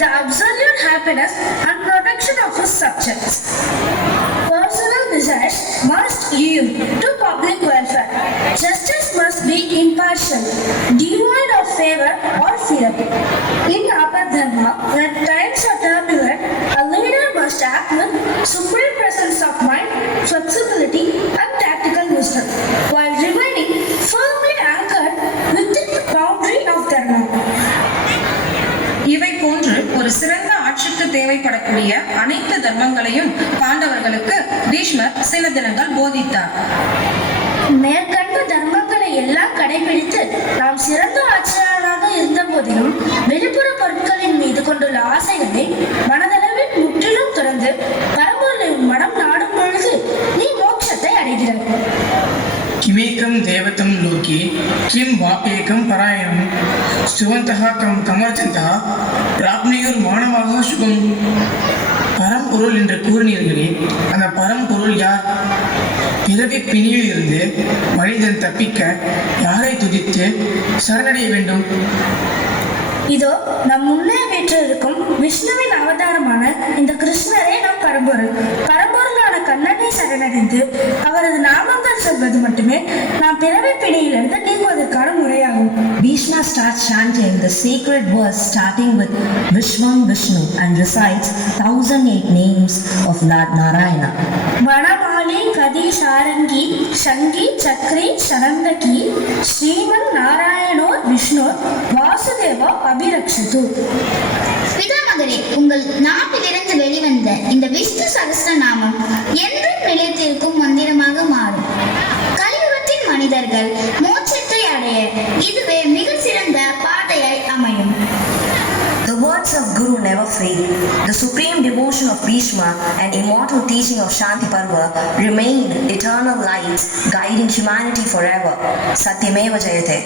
the absolute happiness and protection of his subjects. Personal desires must yield to public welfare. Justice must be impartial, devoid of favor or fear. In Abhidharma, when times are turbulent, a leader must act with supreme presence of mind, flexibility, and tactical wisdom, while remaining firmly anchored within the boundary of Dharma. இவை போன்று ஒரு சிறந்த ஆட்சிக்கு தேவைப்படக்கூடிய அனைத்து தர்மங்களையும் பாண்டவர்களுக்கு பீஷ்மர் சில தினங்கள் போதித்தார். மேற்கண்ட தர்மங்களை எல்லாம் கடைபிடித்து நாம் சிறந்த ஆட்சியாளராக இருந்த போதிலும் வெளிப்புற பொருட்களின் மீது கொண்டுள்ள ஆசைகளை மனதளவில் முற்றிலும் துறந்து பரம்பொருளின் மனம் நாடும் பொழுது நீ மோட்சத்தை அடைகிறாய். किमेकं देवतं लोके किं वाप्येकं परायणं सुवन्तः कमर्चन्तः प्राप्नुयुर् मानवाः சுகம். பரம்பொருள் என்று கூறினீர்களே, அந்த பரம்பொருள் யார்? பிறவி பிணியில் இருந்து மனிதன் தப்பிக்க யாரை துதித்து சரணடைய வேண்டும்? இதோ நம் முன்னே வீற்றிருக்கும் விஷ்ணுவின் அவதாரமான இந்த கிருஷ்ணரே நம் பரம்பொருள். பரம்பொருளான கண்ணனை சரணடைந்து அவரது நாமங்கள் சொல்வது மட்டுமே நாம் பிறவி பிணியிலிருந்து நீங்குவதற்கான முறையாகும். Bhishma starts chanting the sacred verse starting with Vishwam Vishnu and recites 1008 names of Lord Narayana. Vanamali கதி சாரங்கி சங்கி சக்ரி சரந்தகி ஸ்ரீமன் நாராயணோ விஷ்ணு வாசுதேவா அபிரக்ஷது. பிதாமகரே, உங்கள் நாட்டிலிருந்து வெளிவந்த இந்த விஷ்ணு சகஸ்ர நாமம் என்றும் நிலைத்திருக்கும் மந்திரமாக மாறும். கலியுகத்தின் மனிதர்கள் மோட்சத்தை அடைய இதுவே மிக சிறந்த பாதையாய் அமையும். The words of Guru never fade. The supreme devotion of Bhishma and immortal teaching of Shanti Parva remain eternal lights guiding humanity forever. Satyameva Jayate.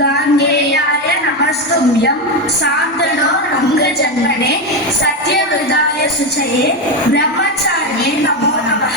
गांगेयाय नमस्तुभ्यं शांतनो रंगजन्मने सत्यवृदाय शुचये ब्रह्मचार्ये नमो नमः.